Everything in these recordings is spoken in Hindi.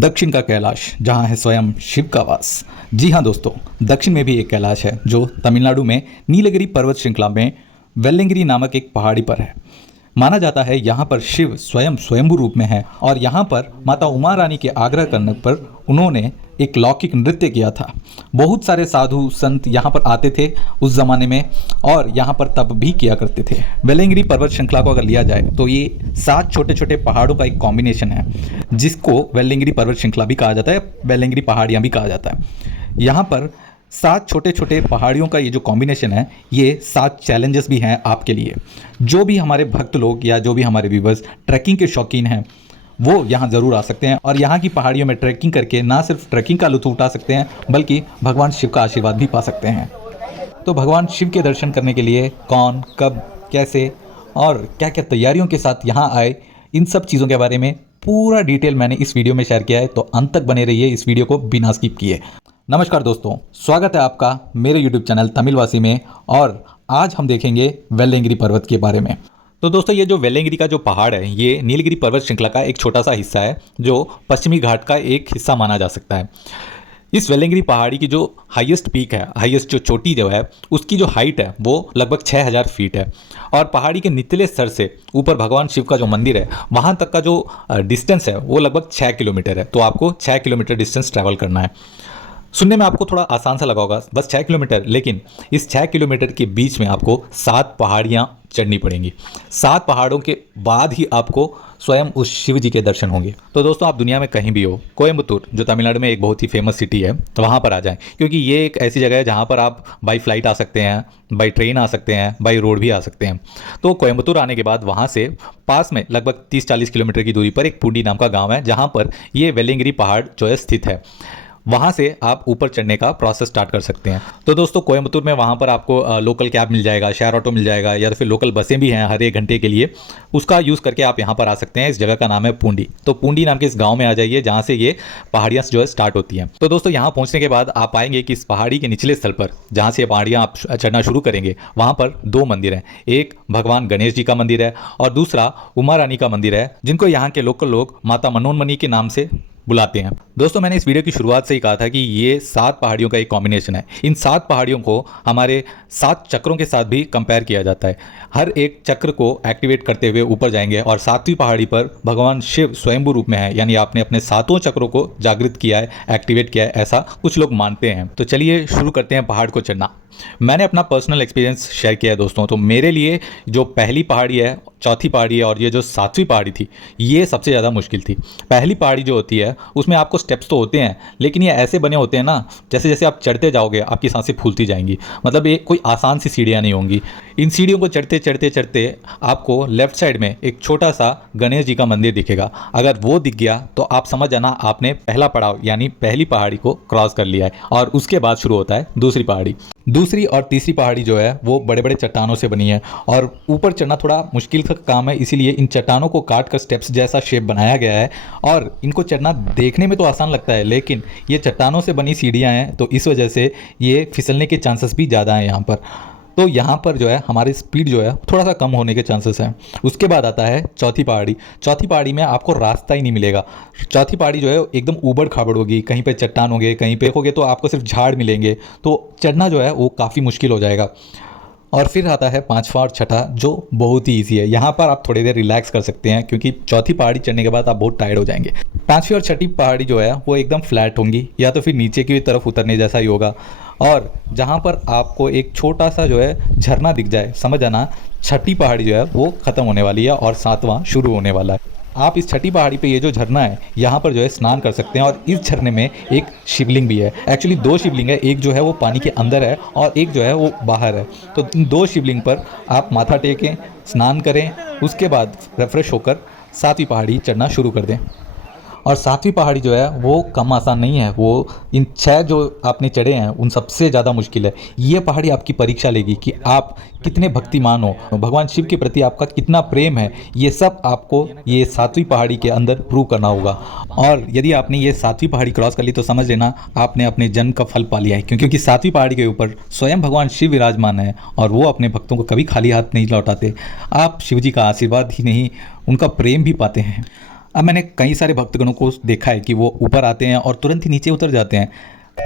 दक्षिण का कैलाश, जहाँ है स्वयं शिव का वास। जी हाँ दोस्तों, दक्षिण में भी एक कैलाश है जो तमिलनाडु में नीलगिरी पर्वत श्रृंखला में वेल्लंगिरी नामक एक पहाड़ी पर है। माना जाता है यहाँ पर शिव स्वयं स्वयंभू रूप में है और यहाँ पर माता उमा रानी के आग्रह करने पर उन्होंने एक लौकिक नृत्य किया था। बहुत सारे साधु संत यहाँ पर आते थे उस जमाने में और यहाँ पर तप भी किया करते थे। वेल्लंगिरी पर्वत श्रृंखला को अगर लिया जाए तो ये 7 छोटे छोटे पहाड़ों का एक कॉम्बिनेशन है, जिसको वेल्लंगिरी पर्वत श्रृंखला भी कहा जाता है, वेल्लंगिरी पहाड़ियाँ भी कहा जाता है। यहाँ पर 7 छोटे छोटे पहाड़ियों का ये जो कॉम्बिनेशन है, ये 7 चैलेंजेस भी हैं आपके लिए। जो भी हमारे भक्त लोग या जो भी हमारे व्यूवर्स ट्रैकिंग के शौकीन हैं वो यहाँ ज़रूर आ सकते हैं और यहाँ की पहाड़ियों में ट्रैकिंग करके ना सिर्फ ट्रैकिंग का लुत्फ़ उठा सकते हैं बल्कि भगवान शिव का आशीर्वाद भी पा सकते हैं। तो भगवान शिव के दर्शन करने के लिए कौन, कब, कैसे और क्या क्या तैयारियों के साथ यहाँ आए, इन सब चीज़ों के बारे में पूरा डिटेल मैंने इस वीडियो में शेयर किया है, तो अंत तक बने रहिए इस वीडियो को बिना स्किप किए। नमस्कार दोस्तों, स्वागत है आपका मेरे यूट्यूब चैनल तमिलवासी में और आज हम देखेंगे वेल्लंगिरी पर्वत के बारे में। तो दोस्तों, ये जो वेल्लंगिरी का जो पहाड़ है ये नीलगिरी पर्वत श्रृंखला का एक छोटा सा हिस्सा है जो पश्चिमी घाट का एक हिस्सा माना जा सकता है। इस वेल्लंगिरी पहाड़ी की जो हाईएस्ट पीक है, हाईएस्ट जो चोटी जो है, उसकी जो हाइट है वो लगभग 6000 फीट है और पहाड़ी के निचले स्तर से ऊपर भगवान शिव का जो मंदिर है वहाँ तक का जो डिस्टेंस है वो लगभग 6 किलोमीटर है। तो आपको 6 किलोमीटर डिस्टेंस ट्रैवल करना है। सुनने में आपको थोड़ा आसान सा लगा होगा, बस 6 किलोमीटर, लेकिन इस 6 किलोमीटर के बीच में आपको 7 पहाड़ियाँ चढ़नी पड़ेंगी। 7 पहाड़ों के बाद ही आपको स्वयं उस शिव जी के दर्शन होंगे। तो दोस्तों, आप दुनिया में कहीं भी हो, कोयम्बतूर जो तमिलनाडु में एक बहुत ही फेमस सिटी है, तो वहाँ पर आ जाएं, क्योंकि ये एक ऐसी जगह है जहाँ पर आप बाई फ्लाइट आ सकते हैं, बाई ट्रेन आ सकते हैं, बाई रोड भी आ सकते हैं। तो कोयम्बतूर आने के बाद वहाँ से पास में लगभग 30-40 किलोमीटर की दूरी पर एक पूंडी नाम का गाँव है जहाँ पर ये वेल्लंगिरी पहाड़ जो है स्थित है। वहाँ से आप ऊपर चढ़ने का प्रोसेस स्टार्ट कर सकते हैं। तो दोस्तों, कोयम्बतूर में वहाँ पर आपको लोकल कैब मिल जाएगा, शेयर ऑटो मिल जाएगा या फिर लोकल बसें भी हैं हर 1 घंटे के लिए। उसका यूज़ करके आप यहाँ पर आ सकते हैं। इस जगह का नाम है पूंडी। तो पूंडी नाम के इस गाँव में आ जाइए जहाँ से ये पहाड़ियाँ जो है स्टार्ट होती हैं। तो दोस्तों, यहाँ पहुँचने के बाद आप पाएंगे कि इस पहाड़ी के निचले स्थल पर जहाँ से ये पहाड़ियाँ आप चढ़ना शुरू करेंगे वहाँ पर 2 मंदिर हैं। एक भगवान गणेश जी का मंदिर है और दूसरा उमा रानी का मंदिर है, जिनको यहाँ के लोकल लोग माता मनोन्मणि के नाम से बुलाते हैं। दोस्तों, मैंने इस वीडियो की शुरुआत से ही कहा था कि ये 7 पहाड़ियों का एक कॉम्बिनेशन है। इन 7 पहाड़ियों को हमारे 7 चक्रों के साथ भी कंपेयर किया जाता है। हर एक चक्र को एक्टिवेट करते हुए ऊपर जाएंगे और 7वीं पहाड़ी पर भगवान शिव स्वयंभू रूप में है, यानी आपने अपने 7 चक्रों को जागृत किया है, एक्टिवेट किया है, ऐसा कुछ लोग मानते हैं। तो चलिए शुरू करते हैं पहाड़ को चढ़ना। मैंने अपना पर्सनल एक्सपीरियंस शेयर किया है दोस्तों। तो मेरे लिए जो पहली पहाड़ी है, चौथी पहाड़ी है और ये जो 7वीं पहाड़ी थी, ये सबसे ज़्यादा मुश्किल थी। पहली पहाड़ी जो होती है उसमें आपको स्टेप्स तो होते हैं, लेकिन ये ऐसे बने होते हैं ना, जैसे जैसे आप चढ़ते जाओगे आपकी सांसें फूलती जाएंगी। मतलब ये कोई आसान सी सीढ़ियाँ नहीं होंगी। इन सीढ़ियों को चढ़ते चढ़ते चढ़ते आपको लेफ्ट साइड में एक छोटा सा गणेश जी का मंदिर दिखेगा। अगर वो दिख गया तो आप समझ जाना आपने पहला पड़ाव यानी पहली पहाड़ी को क्रॉस कर लिया है और उसके बाद शुरू होता है दूसरी पहाड़ी। दूसरी और तीसरी पहाड़ी जो है वो बड़े बड़े चट्टानों से बनी है और ऊपर चढ़ना थोड़ा मुश्किल का काम है, इसीलिए इन चट्टानों को काट कर स्टेप्स जैसा शेप बनाया गया है और इनको चढ़ना देखने में तो आसान लगता है, लेकिन ये चट्टानों से बनी सीढ़ियाँ हैं तो इस वजह से ये फिसलने के चांसेस भी ज़्यादा हैं यहाँ पर। तो यहाँ पर जो है हमारी स्पीड जो है थोड़ा सा कम होने के चांसेस हैं। उसके बाद आता है चौथी पहाड़ी। चौथी पहाड़ी में आपको रास्ता ही नहीं मिलेगा। चौथी पहाड़ी जो है एकदम ऊबड़ खाबड़ होगी, कहीं पे चट्टान होंगे, कहीं पे देखोगे तो आपको सिर्फ झाड़ मिलेंगे, तो चढ़ना जो है वो काफ़ी मुश्किल हो जाएगा। और फिर आता है 5वां और 6ठा जो बहुत ही ईजी है। यहाँ पर आप थोड़ी देर रिलैक्स कर सकते हैं क्योंकि चौथी पहाड़ी चढ़ने के बाद आप बहुत टायर्ड हो जाएंगे। 5वीं और 6ठी पहाड़ी जो है वो एकदम फ्लैट होंगी या तो फिर नीचे की तरफ उतरने जैसा ही होगा और जहाँ पर आपको एक छोटा सा जो है झरना दिख जाए, समझ आना 6ठी पहाड़ी जो है वो ख़त्म होने वाली है और 7वां शुरू होने वाला है। आप इस 6ठी पहाड़ी पे ये जो झरना है यहाँ पर जो है स्नान कर सकते हैं और इस झरने में एक शिवलिंग भी है। एक्चुअली 2 शिवलिंग है, एक जो है वो पानी के अंदर है और एक जो है वो बाहर है। तो इन 2 शिवलिंग पर आप माथा टेकें, स्नान करें, उसके बाद रिफ्रेश होकर 7वीं पहाड़ी चढ़ना शुरू कर दें। और 7वीं पहाड़ी जो है वो कम आसान नहीं है, वो इन 6 जो आपने चढ़े हैं उन सबसे ज़्यादा मुश्किल है। ये पहाड़ी आपकी परीक्षा लेगी कि आप कितने भक्तिमान हो, भगवान शिव के प्रति आपका कितना प्रेम है, ये सब आपको ये 7वीं पहाड़ी के अंदर प्रूव करना होगा। और यदि आपने ये 7वीं पहाड़ी क्रॉस कर ली तो समझ लेना आपने अपने जन्म का फल पा लिया है, क्योंकि 7वीं पहाड़ी के ऊपर स्वयं भगवान शिव विराजमान है और वो अपने भक्तों को कभी खाली हाथ नहीं लौटाते। आप शिव जी का आशीर्वाद ही नहीं, उनका प्रेम भी पाते हैं। अब मैंने कई सारे भक्तगणों को देखा है कि वो ऊपर आते हैं और तुरंत ही नीचे उतर जाते हैं।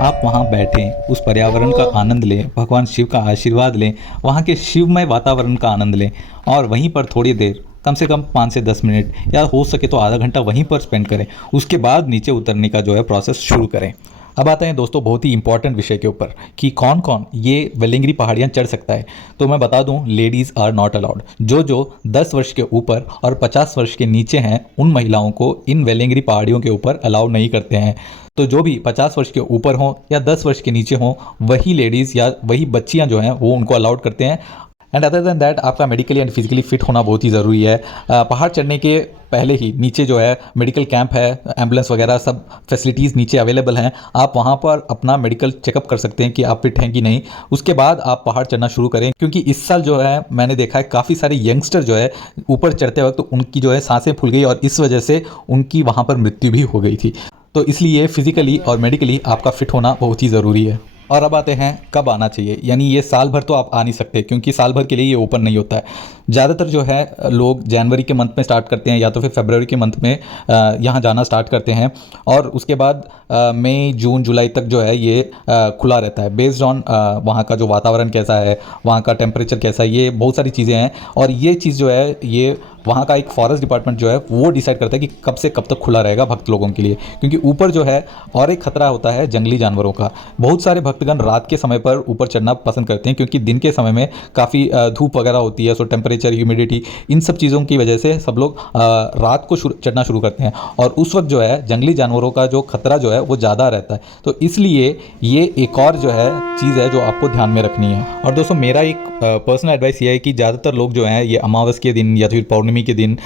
आप वहाँ बैठें, उस पर्यावरण का आनंद लें, भगवान शिव का आशीर्वाद लें, वहाँ के शिवमय वातावरण का आनंद लें और वहीं पर थोड़ी देर, कम से कम 5 से 10 मिनट या हो सके तो आधा घंटा वहीं पर स्पेंड करें। उसके बाद नीचे उतरने का जो है प्रोसेस शुरू करें। अब आते हैं दोस्तों बहुत ही इंपॉर्टेंट विषय के ऊपर कि कौन कौन ये वेल्लिंगरी पहाड़ियाँ चढ़ सकता है। तो मैं बता दूं, लेडीज़ आर नॉट अलाउड। जो 10 वर्ष के ऊपर और 50 वर्ष के नीचे हैं, उन महिलाओं को इन वेल्लिंगरी पहाड़ियों के ऊपर अलाउ नहीं करते हैं। तो जो भी 50 वर्ष के ऊपर हों या 10 वर्ष के नीचे हों, वही लेडीज़ या वही बच्चियां जो हैं वो उनको अलाउड करते हैं। एंड अदर देन दैट आपका मेडिकली एंड फिजिकली फिट होना बहुत ही ज़रूरी है। पहाड़ चढ़ने के पहले ही नीचे जो है मेडिकल कैंप है, एम्बुलेंस वगैरह सब फैसिलिटीज़ नीचे अवेलेबल हैं। आप वहाँ पर अपना मेडिकल चेकअप कर सकते हैं कि आप फिट हैं कि नहीं। उसके बाद आप पहाड़ चढ़ना शुरू करें, क्योंकि इस साल जो है मैंने देखा है काफ़ी सारे यंगस्टर जो है ऊपर चढ़ते वक्त उनकी जो है सांसें फूल गई और इस वजह से उनकी वहाँ पर मृत्यु भी हो गई थी। तो इसलिए फिजिकली और मेडिकली आपका फिट होना बहुत ही ज़रूरी है। और अब आते हैं कब आना चाहिए, यानी ये साल भर तो आप आ नहीं सकते क्योंकि साल भर के लिए ये ओपन नहीं होता है। ज़्यादातर जो है लोग जनवरी के मंथ में स्टार्ट करते हैं या तो फिर फरवरी के मंथ में यहाँ जाना स्टार्ट करते हैं और उसके बाद मई जून जुलाई तक जो है ये खुला रहता है। बेस्ड ऑन वहाँ का जो वातावरण कैसा है, वहाँ का टेम्परेचर कैसा है, ये बहुत सारी चीज़ें हैं और ये चीज़ जो है ये वहाँ का एक फॉरेस्ट डिपार्टमेंट जो है वो डिसाइड करता है कि कब से कब तक खुला रहेगा भक्त लोगों के लिए। क्योंकि ऊपर जो है और एक खतरा होता है जंगली जानवरों का। बहुत सारे भक्तगण रात के समय पर ऊपर चढ़ना पसंद करते हैं क्योंकि दिन के समय में काफ़ी धूप वगैरह होती है, सो टेम्परेचर, ह्यूमिडिटी, इन सब चीज़ों की वजह से सब लोग रात को चढ़ना शुरू करते हैं और उस वक्त जो है जंगली जानवरों का जो खतरा जो है वो ज़्यादा रहता है। तो इसलिए ये एक और जो है चीज़ है जो आपको ध्यान में रखनी है। और दोस्तों मेरा एक पर्सनल एडवाइस ये है कि ज़्यादातर लोग जो हैं ये अमावस के दिन या फिर पौर्णमी के दिन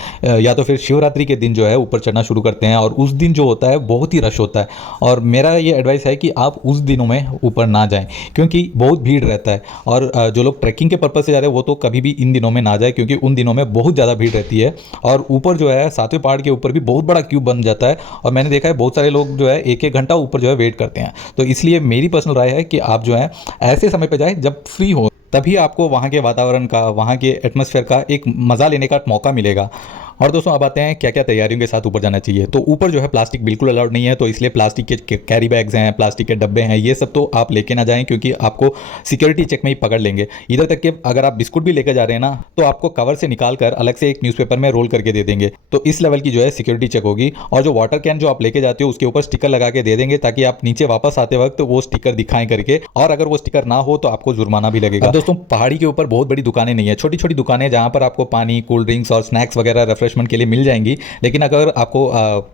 या तो फिर शिवरात्रि के दिन जो है ऊपर चढ़ना शुरू करते हैं और उस दिन जो होता है बहुत ही रश होता है। और मेरा ये एडवाइस है कि आप उस दिनों में ऊपर ना जाएं क्योंकि बहुत भीड़ रहता है। और जो लोग ट्रैकिंग के पर्पज़ से जा रहे हैं वो तो कभी भी इन दिनों में ना जाए क्योंकि उन दिनों में बहुत ज़्यादा भीड़ रहती है और ऊपर जो है 7वें पहाड़ के ऊपर भी बहुत बड़ा क्यू बन जाता है। और मैंने देखा है बहुत सारे लोग जो है एक घंटा ऊपर जो है वेट करते हैं। तो इसलिए मेरी पर्सनल राय है कि आप जो है ऐसे समय पर जाए जब फ्री हो, तभी आपको वहाँ के वातावरण का, वहाँ के एटमॉस्फेयर का एक मज़ा लेने का मौका मिलेगा। और दोस्तों अब आते हैं क्या क्या तैयारियों के साथ ऊपर जाना चाहिए। तो ऊपर जो है प्लास्टिक बिल्कुल अलाउड नहीं है, तो इसलिए प्लास्टिक के कैरी बैग्स हैं, प्लास्टिक के डब्बे हैं, ये सब तो आप लेके ना जाएं क्योंकि आपको सिक्योरिटी चेक में ही पकड़ लेंगे। इधर तक कि अगर आप बिस्कुट भी लेकर जा रहे हैं ना तो आपको कवर से निकाल कर अलग से एक न्यूज़पेपर में रोल करके दे देंगे। तो इस लेवल की जो है सिक्योरिटी चेक होगी। और जो वाटर कैन जो आप लेके जाते हो उसके ऊपर स्टिकर लगा के दे देंगे ताकि आप नीचे वापस आते वक्त वो स्टिकर दिखाएं करके, और अगर वो स्टिकर ना हो तो आपको जुर्माना भी लगेगा। दोस्तों पहाड़ी के ऊपर बहुत बड़ी दुकानें नहीं है, छोटी छोटी दुकानें जहाँ पर आपको पानी, कोल्ड ड्रिंक्स और स्नैक्स वगैरह रिफ्रेशमेंट के लिए मिल जाएंगी। लेकिन अगर आपको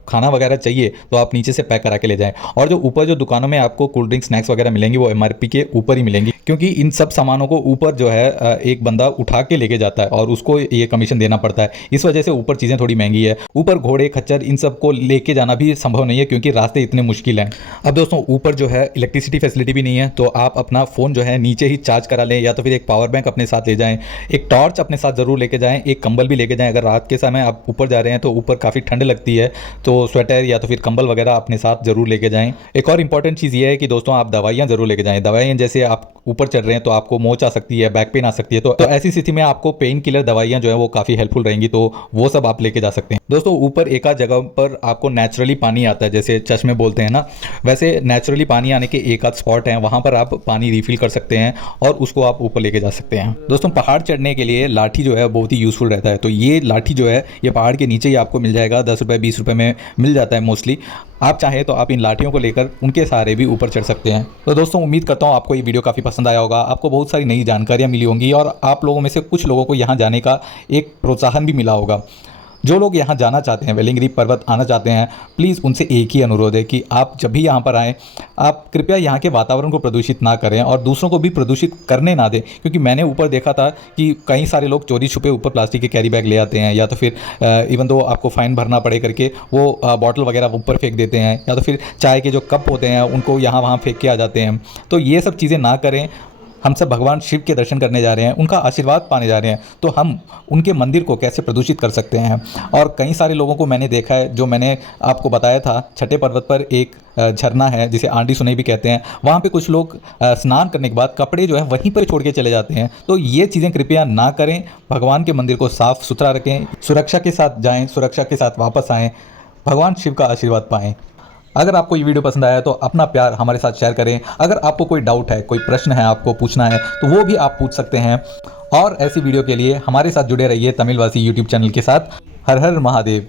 खाना वगैरह चाहिए तो आप नीचे से पैक करा के ले जाएं। और जो ऊपर जो दुकानों में आपको कोल्ड ड्रिंक्स स्नैक्स वगैरह मिलेंगी वो एमआरपी के ऊपर ही मिलेंगी क्योंकि इन सब सामानों को ऊपर जो है एक बंदा उठा के लेके जाता है और उसको ये कमीशन देना पड़ता है। इस वजह से ऊपर चीज़ें थोड़ी महंगी है। ऊपर घोड़े, खच्चर, इन सब को लेके जाना भी संभव नहीं है क्योंकि रास्ते इतने मुश्किल हैं। अब दोस्तों ऊपर जो है इलेक्ट्रिसिटी फैसिलिटी भी नहीं है, तो आप अपना फ़ोन जो है नीचे ही चार्ज करा लें या तो फिर एक पावर बैंक अपने साथ ले जाएं, एक टॉर्च अपने साथ ज़रूर लेके जाएं, एक कंबल भी लेके जाएं। अगर रात के समय आप ऊपर जा रहे हैं तो ऊपर काफ़ी ठंड लगती है तो स्वेटर या तो फिर कंबल वगैरह अपने साथ जरूर लेके जाएं। एक और इंपॉर्टेंट चीज़ ये है कि दोस्तों आप दवाइयाँ जरूर लेके जाएं। दवाइयाँ जैसे आप ऊपर चढ़ रहे हैं तो आपको मोच आ सकती है, बैक पेन आ सकती है, तो ऐसी स्थिति में आपको पेन किलर दवाइयाँ जो है वो काफ़ी हेल्पफुल रहेंगी, तो वो सब आप लेके जा सकते हैं। दोस्तों ऊपर एक आध जगह पर आपको नेचुरली पानी आता है, जैसे चश्मे बोलते हैं ना, वैसे नेचुरली पानी आने के एक आध स्पॉट हैं, वहाँ पर आप पानी रिफिल कर सकते हैं और उसको आप ऊपर लेके जा सकते हैं। दोस्तों पहाड़ चढ़ने के लिए लाठी जो है बहुत ही यूज़फुल रहता है, तो ये लाठी जो है ये पहाड़ के नीचे ही आपको मिल जाएगा, 10 रुपये 20 रुपये में मिल जाता है मोस्टली। आप चाहें तो आप इन लाठियों को लेकर उनके सहारे भी ऊपर चढ़ सकते हैं। तो दोस्तों उम्मीद करता हूँ आपको ये वीडियो काफ़ी पसंद आया होगा, आपको बहुत सारी नई जानकारियाँ मिली होंगी और आप लोगों में से कुछ लोगों को यहाँ जाने का एक प्रोत्साहन भी मिला होगा। जो लोग यहाँ जाना चाहते हैं, वेल्लिंगरी पर्वत आना चाहते हैं, प्लीज़ उनसे एक ही अनुरोध है कि आप जब भी यहाँ पर आएँ आप कृपया यहाँ के वातावरण को प्रदूषित ना करें और दूसरों को भी प्रदूषित करने ना दें। क्योंकि मैंने ऊपर देखा था कि कई सारे लोग चोरी छुपे ऊपर प्लास्टिक के कैरी बैग ले आते हैं या तो फिर इवन दो आपको फ़ाइन भरना पड़े करके वो बॉटल वगैरह ऊपर फेंक देते हैं या तो फिर चाय के जो कप होते हैं उनको यहाँ वहाँ फेंक के आ जाते हैं। तो ये सब चीज़ें ना करें। हम सब भगवान शिव के दर्शन करने जा रहे हैं, उनका आशीर्वाद पाने जा रहे हैं, तो हम उनके मंदिर को कैसे प्रदूषित कर सकते हैं। और कई सारे लोगों को मैंने देखा है, जो मैंने आपको बताया था, छठे पर्वत पर एक झरना है जिसे आंडी सुनई भी कहते हैं, वहाँ पे कुछ लोग स्नान करने के बाद कपड़े जो है वहीं पर छोड़ के चले जाते हैं। तो ये चीज़ें कृपया ना करें। भगवान के मंदिर को साफ सुथरा रखें, सुरक्षा के साथ जाएं, सुरक्षा के साथ वापस आएं, भगवान शिव का आशीर्वाद पाएं। अगर आपको ये वीडियो पसंद आया तो अपना प्यार हमारे साथ शेयर करें। अगर आपको कोई डाउट है, कोई प्रश्न है आपको पूछना है, तो वो भी आप पूछ सकते हैं। और ऐसी वीडियो के लिए हमारे साथ जुड़े रहिए तमिलवासी यूट्यूब चैनल के साथ। हर हर महादेव।